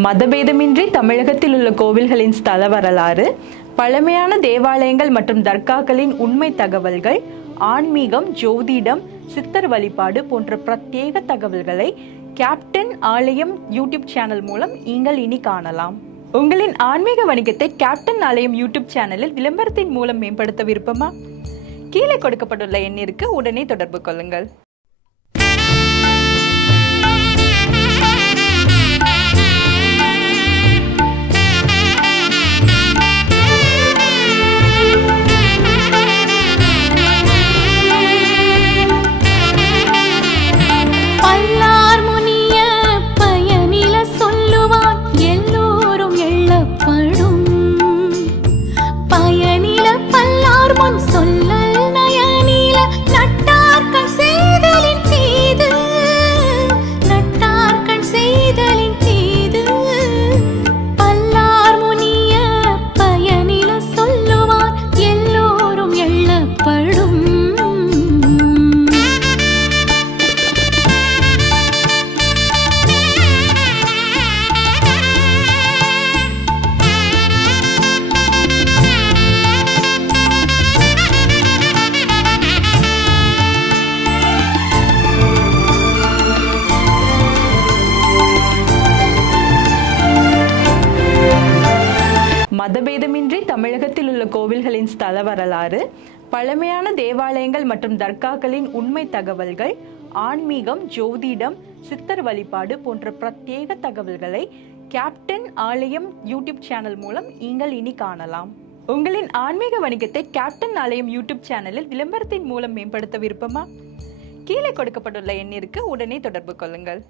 மதபேதமின்றி தமிழகத்தில் உள்ள கோவில்களின் ஸ்தல வரலாறு, பழமையான தேவாலயங்கள் மற்றும் தர்காக்களின் உண்மை தகவல்கள், ஆன்மீகம், ஜோதிடம், சித்தர் வழிபாடு போன்ற பிரத்யேக தகவல்களை கேப்டன் ஆலயம் யூடியூப் சேனல் மூலம் நீங்கள் இனி காணலாம். உங்களின் ஆன்மீக வணிகத்தை கேப்டன் ஆலயம் யூடியூப் சேனலில் விளம்பரத்தின் மூலம் மேம்படுத்த விருப்பமா? கீழே கொடுக்கப்பட்டுள்ள எண்ணிற்கு உடனே தொடர்பு கொள்ளுங்கள். மதபேதமின்றி தமிழகத்தில் உள்ள கோவில்களின் ஸ்தல வரலாறு, பழமையான தேவாலயங்கள் மற்றும் தர்காக்களின் உண்மை தகவல்கள், ஆன்மீகம், ஜோதிடம், சித்தர் வழிபாடு போன்ற பிரத்யேக தகவல்களை கேப்டன் ஆலயம் யூடியூப் சேனல் மூலம் நீங்கள் இனி காணலாம். உங்களின் ஆன்மீக வணிகத்தை கேப்டன் ஆலயம் யூடியூப் சேனலில் விளம்பரத்தின் மூலம் மேம்படுத்த விருப்பமா? கீழே கொடுக்கப்பட்டுள்ள எண்ணிற்கு உடனே தொடர்பு கொள்ளுங்கள்.